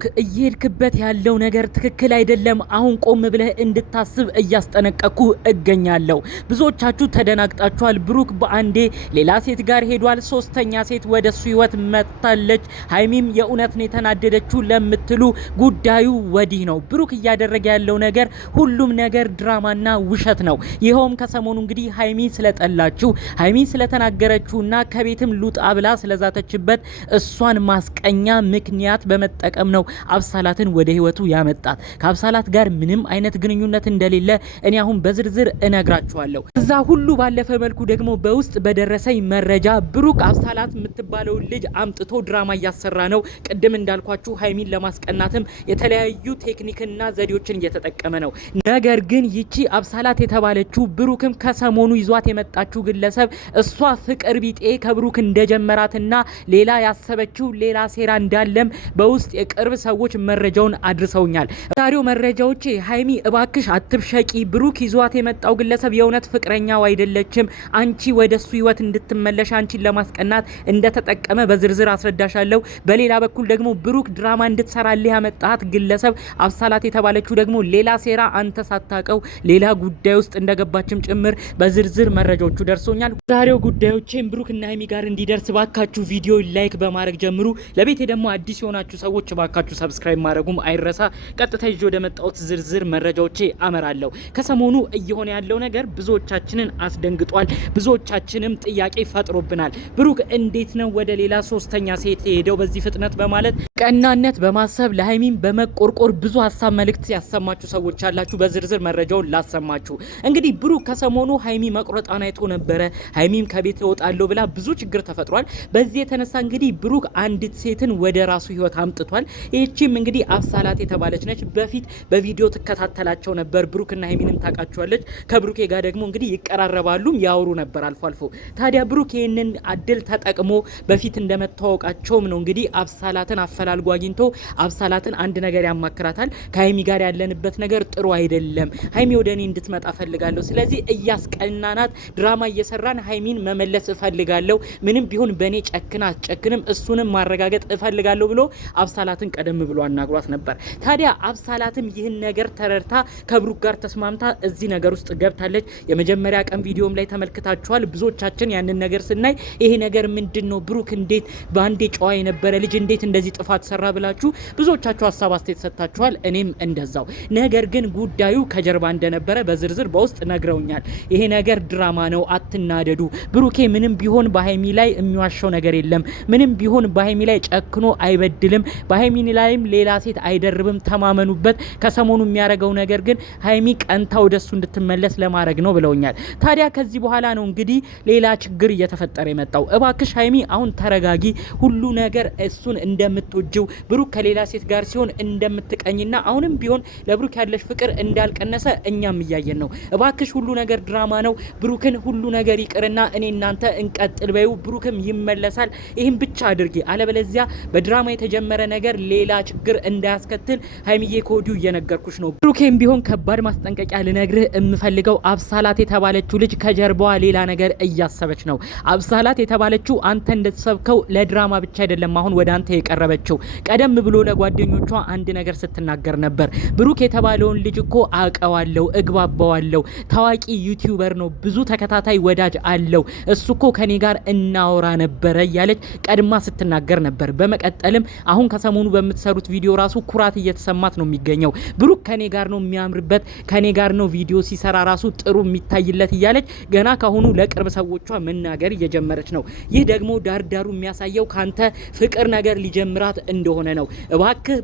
ብሩክ እየሄድክበት ያለው ነገር ትክክል አይደለም። አሁን ቆም ብለህ እንድታስብ እያስጠነቀቅኩ እገኛለሁ። ብዙዎቻችሁ ተደናግጣችኋል። ብሩክ በአንዴ ሌላ ሴት ጋር ሄዷል። ሶስተኛ ሴት ወደሱ ህይወት መጥታለች። ሀይሚም የእውነት ነው የተናደደችው ለምትሉ ጉዳዩ ወዲህ ነው። ብሩክ እያደረገ ያለው ነገር ሁሉም ነገር ድራማና ውሸት ነው። ይኸውም ከሰሞኑ እንግዲህ ሀይሚ ስለጠላችሁ ሀይሚ ስለተናገረችውና ከቤትም ሉጣ ብላ ስለዛተችበት እሷን ማስቀኛ ምክንያት በመጠቀም ነው አብሳላትን ወደ ህይወቱ ያመጣት። ከአብሳላት ጋር ምንም አይነት ግንኙነት እንደሌለ እኔ አሁን በዝርዝር እነግራችኋለሁ። እዛ ሁሉ ባለፈ መልኩ ደግሞ በውስጥ በደረሰኝ መረጃ ብሩክ አብሳላት የምትባለውን ልጅ አምጥቶ ድራማ እያሰራ ነው። ቅድም እንዳልኳችሁ ሀይሚን ለማስቀናትም የተለያዩ ቴክኒክና ዘዴዎችን እየተጠቀመ ነው። ነገር ግን ይቺ አብሳላት የተባለችው ብሩክም ከሰሞኑ ይዟት የመጣችው ግለሰብ እሷ ፍቅር ቢጤ ከብሩክ እንደጀመራትና ሌላ ያሰበችው ሌላ ሴራ እንዳለም በውስጥ የቅርብ ሰዎች መረጃውን አድርሰውኛል። ዛሬው መረጃዎቼ ሀይሚ እባክሽ አትብሸቂ፣ ብሩክ ይዟት የመጣው ግለሰብ የእውነት ፍቅረኛው አይደለችም፣ አንቺ ወደሱ ህይወት እንድትመለሽ አንቺን ለማስቀናት እንደተጠቀመ በዝርዝር አስረዳሻለሁ። በሌላ በኩል ደግሞ ብሩክ ድራማ እንድትሰራልህ ያመጣት ግለሰብ አብሳላት የተባለችው ደግሞ ሌላ ሴራ አንተ ሳታቀው ሌላ ጉዳይ ውስጥ እንደገባችም ጭምር በዝርዝር መረጃዎቹ ደርሶኛል። ዛሬው ጉዳዮቼም ብሩክ እና ሀይሚ ጋር እንዲደርስ ባካችሁ ቪዲዮ ላይክ በማድረግ ጀምሩ። ለቤቴ ደግሞ አዲስ የሆናችሁ ሰዎች ባካችሁ ሰብስክራይብ ማድረጉም አይረሳ። ቀጥታ ይዤ ወደ መጣሁት ዝርዝር መረጃዎቼ አመራለሁ። ከሰሞኑ እየሆነ ያለው ነገር ብዙዎቻችንን አስደንግጧል። ብዙዎቻችንም ጥያቄ ፈጥሮብናል። ብሩክ እንዴት ነው ወደ ሌላ ሶስተኛ ሴት ሄደው በዚህ ፍጥነት በማለት ቀናነት በማሰብ ለሀይሚም በመቆርቆር ብዙ ሀሳብ መልእክት ያሰማችሁ ሰዎች አላችሁ። በዝርዝር መረጃውን ላሰማችሁ። እንግዲህ ብሩክ ከሰሞኑ ሀይሚ መቁረጣን አይቶ ነበረ። ሀይሚም ከቤት እወጣለሁ ብላ ብዙ ችግር ተፈጥሯል። በዚህ የተነሳ እንግዲህ ብሩክ አንዲት ሴትን ወደ ራሱ ህይወት አምጥቷል። ይህቺም እንግዲህ አብሳላት የተባለች ነች። በፊት በቪዲዮ ትከታተላቸው ነበር። ብሩክና ሀይሚንም ታውቃቸዋለች። ከብሩኬ ጋር ደግሞ እንግዲህ ይቀራረባሉ፣ ያወሩ ነበር አልፎ አልፎ። ታዲያ ብሩክ ይህንን እድል ተጠቅሞ በፊት እንደመታወቃቸውም ነው እንግዲህ አብሳላትን አፈላልጎ አግኝቶ አብሳላትን አንድ ነገር ያማክራታል። ከሀይሚ ጋር ያለንበት ነገር ጥሩ አይደለም፣ ሀይሚ ወደ እኔ እንድትመጣ ፈልጋለሁ። ስለዚህ እያስቀናናት ድራማ እየሰራን ሀይሚን መመለስ እፈልጋለሁ። ምንም ቢሆን በእኔ ጨክና አትጨክንም፣ እሱንም ማረጋገጥ እፈልጋለሁ ብሎ አብሳላትን ቀደም ብሎ አናግሯት ነበር። ታዲያ አብሳላትም ይህን ነገር ተረድታ ከብሩክ ጋር ተስማምታ እዚህ ነገር ውስጥ ገብታለች። የመጀመሪያ ቀን ቪዲዮም ላይ ተመልክታችኋል። ብዙዎቻችን ያንን ነገር ስናይ ይሄ ነገር ምንድነው? ብሩክ እንዴት በአንዴ ጨዋ የነበረ ልጅ እንዴት እንደዚህ ጥፋት ሰራ ብላችሁ ብዙዎቻችሁ ሀሳብ አስተያየት ሰጥታችኋል። እኔም እንደዛው። ነገር ግን ጉዳዩ ከጀርባ እንደነበረ በዝርዝር በውስጥ ነግረውኛል። ይሄ ነገር ድራማ ነው፣ አትናደዱ። ብሩኬ ምንም ቢሆን በሀይሚ ላይ የሚዋሸው ነገር የለም። ምንም ቢሆን በሀይሚ ላይ ጨክኖ አይበድልም። በሀይሚ ላይም ሌላ ሴት አይደርብም። ተማመኑበት። ከሰሞኑ የሚያደርገው ነገር ግን ሀይሚ ቀንታ ወደሱ እንድትመለስ ለማድረግ ነው ብለውኛል። ታዲያ ከዚህ በኋላ ነው እንግዲህ ሌላ ችግር እየተፈጠረ የመጣው። እባክሽ ሀይሚ አሁን ተረጋጊ። ሁሉ ነገር እሱን እንደምትወጂው ብሩክ ከሌላ ሴት ጋር ሲሆን እንደምትቀኝና አሁንም ቢሆን ለብሩክ ያለሽ ፍቅር እንዳልቀነሰ እኛም እያየን ነው። እባክሽ ሁሉ ነገር ድራማ ነው። ብሩክን ሁሉ ነገር ይቅርና እኔ እናንተ እንቀጥል በይው። ብሩክም ይመለሳል። ይህም ብቻ አድርጊ። አለበለዚያ በድራማ የተጀመረ ነገር ሌላ ችግር እንዳያስከትል ሀይሚዬ ከወዲሁ እየነገርኩሽ ነው። ብሩኬም ቢሆን ከባድ ማስጠንቀቂያ ልነግርህ የምፈልገው አብሳላት የተባለችው ልጅ ከጀርባዋ ሌላ ነገር እያሰበች ነው። አብሳላት የተባለችው አንተ እንደተሰብከው ለድራማ ብቻ አይደለም አሁን ወደ አንተ የቀረበችው። ቀደም ብሎ ለጓደኞቿ አንድ ነገር ስትናገር ነበር። ብሩክ የተባለውን ልጅ እኮ አውቀዋለሁ፣ እግባባዋለሁ፣ ታዋቂ ዩቲዩበር ነው፣ ብዙ ተከታታይ ወዳጅ አለው፣ እሱ እኮ ከኔ ጋር እናወራ ነበረ እያለች ቀድማ ስትናገር ነበር። በመቀጠልም አሁን ከሰሞኑ በምትሰሩት ቪዲዮ ራሱ ኩራት እየተሰማት ነው የሚገኘው። ብሩክ ከኔ ጋር ነው የሚያምርበት፣ ከኔ ጋር ነው ቪዲዮ ሲሰራ ራሱ ጥሩ የሚታይለት እያለች ገና ካሁኑ ለቅርብ ሰዎቿ መናገር እየጀመረች ነው። ይህ ደግሞ ዳርዳሩ የሚያሳየው ካንተ ፍቅር ነገር ሊጀምራት እንደሆነ ነው። እባክህ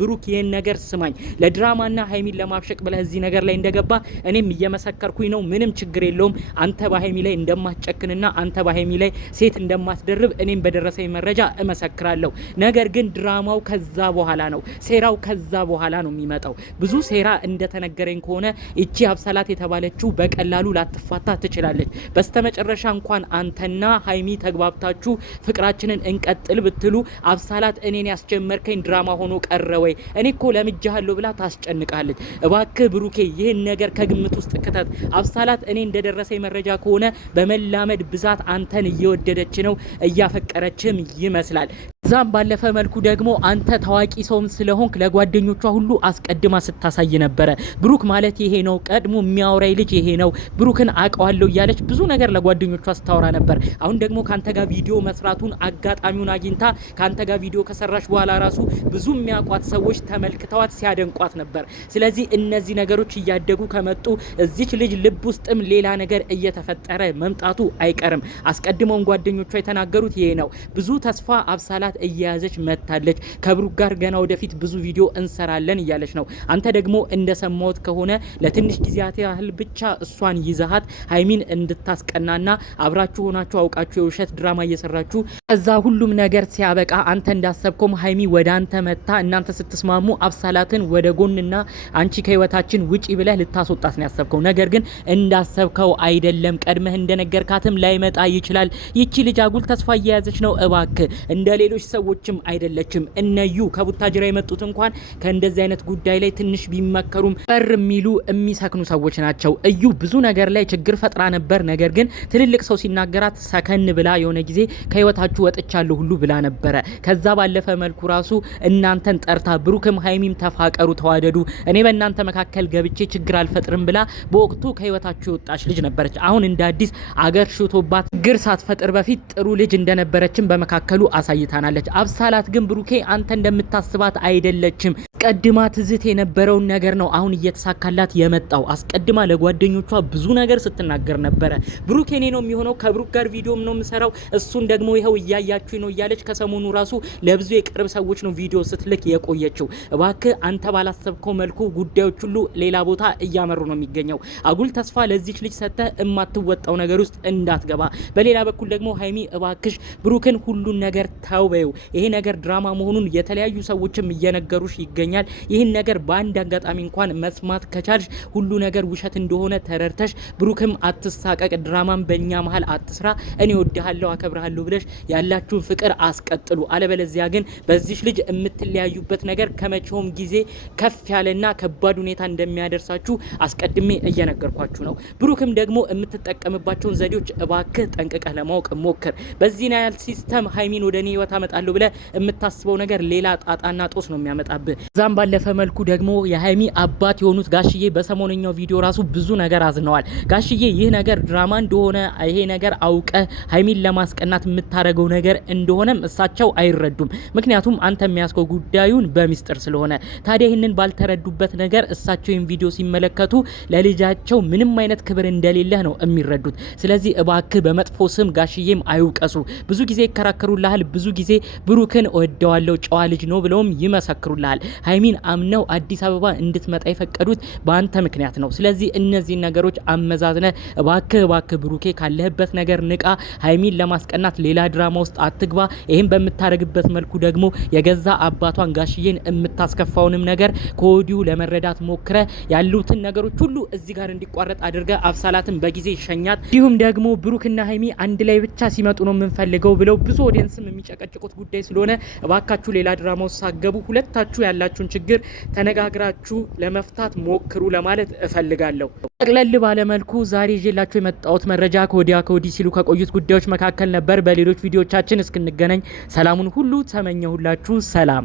ብሩክ ይህን ነገር ስማኝ። ለድራማና ሀይሚን ለማብሸቅ ብለህ እዚህ ነገር ላይ እንደገባ እኔም እየመሰከርኩኝ ነው። ምንም ችግር የለውም። አንተ በሀይሚ ላይ እንደማትጨክንና አንተ በሀይሚ ላይ ሴት እንደማትደርብ እኔም በደረሰኝ መረጃ እመሰክራለሁ። ነገር ግን ድራማው ከዛ በኋላ ነው፣ ሴራው ከዛ በኋላ ነው የሚመጣው። ብዙ ሴራ እንደተነገረኝ ከሆነ እቺ አብሳላት የተባለችው በቀላሉ ላትፋታ ትችላለች። በስተመጨረሻ እንኳን አንተና ሀይሚ ተግባብታችሁ ፍቅራችንን እንቀጥል ብትሉ አብሳላት እኔን ያስጀመርከኝ ድራማ ሆኖ ቀረ ወይ? እኔ እኮ ለምጃለሁ ብላ ታስጨንቃለች። እባክህ ብሩኬ ይህን ነገር ከግምት ውስጥ ክተት። አብሳላት እኔ እንደደረሰኝ መረጃ ከሆነ በመላመድ ብዛት አንተን እየወደደች ነው፣ እያፈቀረችም ይመስላል። ዛም ባለፈ መልኩ ደግሞ አንተ ታዋቂ ሰውም ስለሆንክ ለጓደኞቿ ሁሉ አስቀድማ ስታሳይ ነበረ። ብሩክ ማለት ይሄ ነው፣ ቀድሞ የሚያወራይ ልጅ ይሄ ነው፣ ብሩክን አውቀዋለሁ እያለች ብዙ ነገር ለጓደኞቿ ስታወራ ነበር። አሁን ደግሞ ካንተ ጋር ቪዲዮ መስራቱን አጋጣሚውን አግኝታ ካንተ ጋር ቪዲዮ ከሰራሽ በኋላ ራሱ ብዙ የሚያውቋት ሰዎች ተመልክተዋት ሲያደንቋት ነበር። ስለዚህ እነዚህ ነገሮች እያደጉ ከመጡ እዚች ልጅ ልብ ውስጥም ሌላ ነገር እየተፈጠረ መምጣቱ አይቀርም። አስቀድመውን ጓደኞቿ የተናገሩት ይሄ ነው። ብዙ ተስፋ አብሳላት እያያዘች መታለች። ከብሩክ ጋር ገና ወደፊት ብዙ ቪዲዮ እንሰራለን እያለች ነው። አንተ ደግሞ እንደሰማሁት ከሆነ ለትንሽ ጊዜያት ያህል ብቻ እሷን ይዘሃት ሀይሚን እንድታስቀናና አብራችሁ ሆናችሁ አውቃችሁ የውሸት ድራማ እየሰራችሁ እዛ ሁሉም ነገር ሲያበቃ አንተ እንዳሰብከውም ሀይሚ ወደ አንተ መታ እናንተ ስትስማሙ አብሳላትን ወደ ጎንና አንቺ ከህይወታችን ውጪ ብለህ ልታስወጣት ነው ያሰብከው። ነገር ግን እንዳሰብከው አይደለም። ቀድመህ እንደነገርካትም ላይመጣ ይችላል። ይቺ ልጅ አጉል ተስፋ እየያዘች ነው። እባክህ እንደ ሌሎች ሰዎችም አይደለችም። እነዩ ከቡታጅራ የመጡት እንኳን ከእንደዚህ አይነት ጉዳይ ላይ ትንሽ ቢመከሩም በር የሚሉ የሚሰክኑ ሰዎች ናቸው። እዩ ብዙ ነገር ላይ ችግር ፈጥራ ነበር። ነገር ግን ትልልቅ ሰው ሲናገራት ሰከን ብላ የሆነ ጊዜ ከህይወታችሁ ወጥቻለሁ ሁሉ ብላ ነበረ። ከዛ ባለፈ መልኩ ራሱ እናንተን ጠርታ ብሩክም ሀይሚም ተፋቀሩ፣ ተዋደዱ፣ እኔ በእናንተ መካከል ገብቼ ችግር አልፈጥርም ብላ በወቅቱ ከህይወታችሁ የወጣች ልጅ ነበረች። አሁን እንደ አዲስ አገር ሽቶባት ችግር ሳትፈጥር በፊት ጥሩ ልጅ እንደነበረችም በመካከሉ አሳይታናለች። አብሳላት ግን ብሩኬ አንተ እንደምታስባት አይደለችም። ቀድማ ትዝት የነበረውን ነገር ነው አሁን እየተሳካላት የመጣው። አስቀድማ ለጓደኞቿ ብዙ ነገር ስትናገር ነበረ። ብሩክ የኔ ነው የሚሆነው፣ ከብሩክ ጋር ቪዲዮም ነው የምሰራው፣ እሱን ደግሞ ይኸው እያያችሁ ነው እያለች ከሰሞኑ ራሱ ለብዙ የቅርብ ሰዎች ነው ቪዲዮ ስትልክ የቆየችው። እባክህ አንተ ባላሰብከው መልኩ ጉዳዮች ሁሉ ሌላ ቦታ እያመሩ ነው የሚገኘው። አጉል ተስፋ ለዚች ልጅ ሰጥተህ የማትወጣው ነገር ውስጥ እንዳትገባ። በሌላ በኩል ደግሞ ሀይሚ እባክሽ ብሩክን ሁሉን ነገር ተውበው፣ ይሄ ነገር ድራማ መሆኑን የተለያዩ ሰዎችም እየነገሩሽ ይገኛል። ይህን ነገር በአንድ አጋጣሚ እንኳን መስማት ከቻልሽ ሁሉ ነገር ውሸት እንደሆነ ተረድተሽ ብሩክም አትሳቀቅ፣ ድራማም በእኛ መሀል አትስራ፣ እኔ ወድሃለሁ አከብርሃለሁ ብለሽ ያላችሁን ፍቅር አስቀጥሉ። አለበለዚያ ግን በዚህ ልጅ የምትለያዩበት ነገር ከመቼውም ጊዜ ከፍ ያለና ከባድ ሁኔታ እንደሚያደርሳችሁ አስቀድሜ እየነገርኳችሁ ነው። ብሩክም ደግሞ የምትጠቀምባቸውን ዘዴዎች እባክህ ጠንቅቀህ ለማወቅ ሞክር። በዚህ ናያል ሲስተም ሀይሚን ወደ እኔ ህይወት አመጣለሁ ብለህ የምታስበው ነገር ሌላ ጣጣና ጦስ ነው የሚያመጣብህ። ዛም ባለፈ መልኩ ደግሞ የሀይሚ አባት የሆኑት ጋሽዬ በሰሞነኛው ቪዲዮ ራሱ ብዙ ነገር አዝነዋል። ጋሽዬ ይህ ነገር ድራማ እንደሆነ ይሄ ነገር አውቀ ሀይሚን ለማስቀናት የምታደርገው ነገር እንደሆነም እሳቸው አይረዱም። ምክንያቱም አንተ የሚያስከው ጉዳዩን በሚስጥር ስለሆነ። ታዲያ ይህንን ባልተረዱበት ነገር እሳቸው ይህን ቪዲዮ ሲመለከቱ ለልጃቸው ምንም አይነት ክብር እንደሌለህ ነው የሚረዱት። ስለዚህ እባክህ በመጥፎ ስም ጋሽዬም አይውቀሱ። ብዙ ጊዜ ይከራከሩልሃል፣ ብዙ ጊዜ ብሩክን ወደዋለው ጨዋ ልጅ ነው ብለውም ይመሰክሩልሃል። ሀይሚን አምነው አዲስ አበባ እንድትመጣ የፈቀዱት በአንተ ምክንያት ነው። ስለዚህ እነዚህን ነገሮች አመዛዝነ እባክህ ብሩኬ ካለህበት ነገር ንቃ። ሀይሚን ለማስቀናት ሌላ ድራማ ውስጥ አትግባ። ይህም በምታደርግበት መልኩ ደግሞ የገዛ አባቷን ጋሽዬን የምታስከፋውንም ነገር ከወዲሁ ለመረዳት ሞክረ ያሉትን ነገሮች ሁሉ እዚህ ጋር እንዲቋረጥ አድርገ አብሳላትን በጊዜ ይሸኛት። እንዲሁም ደግሞ ብሩክና ሀይሚ አንድ ላይ ብቻ ሲመጡ ነው የምንፈልገው ብለው ብዙ ኦዲየንስም የሚጨቀጭቁት ጉዳይ ስለሆነ እባካችሁ ሌላ ድራማ ውስጥ ሳገቡ ሁለታችሁ ያላችሁን ችግር ተነጋግራችሁ ለመፍታት ሞክሩ ለማለት እፈልጋለሁ። ጠቅለል ባለመልኩ ዛሬ ይዤላችሁ የመጣሁት መረጃ ከወዲህ ሲሉ ከቆዩት ጉዳዮች መካከል ነበር። በሌሎች ቪዲዮቻችን እስክንገናኝ ሰላሙን ሁሉ ተመኘሁላችሁ። ሰላም።